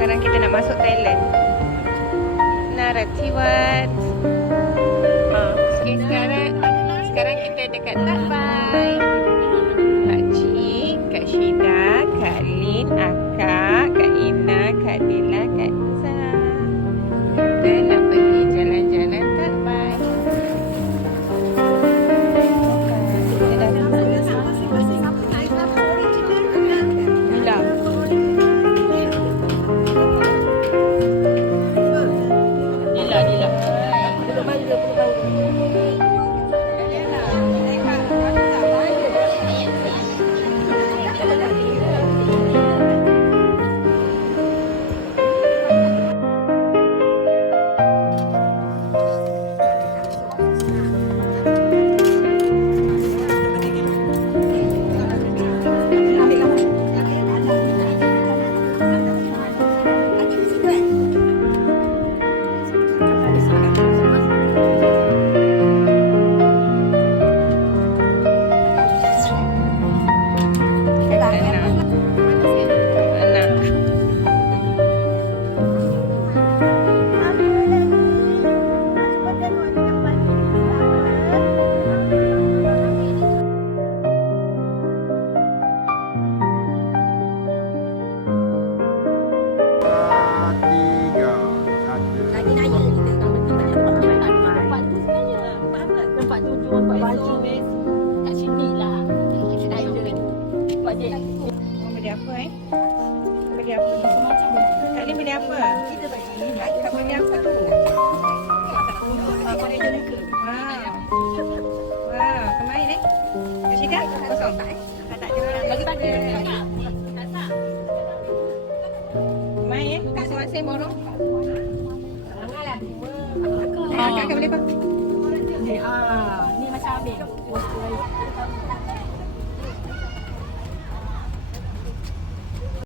Sekarang kita nak masuk Thailand. Naratiwat. Okay, sekarang kita dekat Tabai. Kak Cik, Kak Syida, Kak Lin, Akak, Kak Ina, Kak Dila, Kak Zah. Kita nak pergi jalan-jalan Tabai. Beli apa Beli apa? Kak Lin beli apa? Kita beli. Kak beli apa tu? Wah, kemarin ni. Kak Syida, kosong. Bagi pada. Kemarin masing-masing borong. Kakak beli apa? Ni macam habis.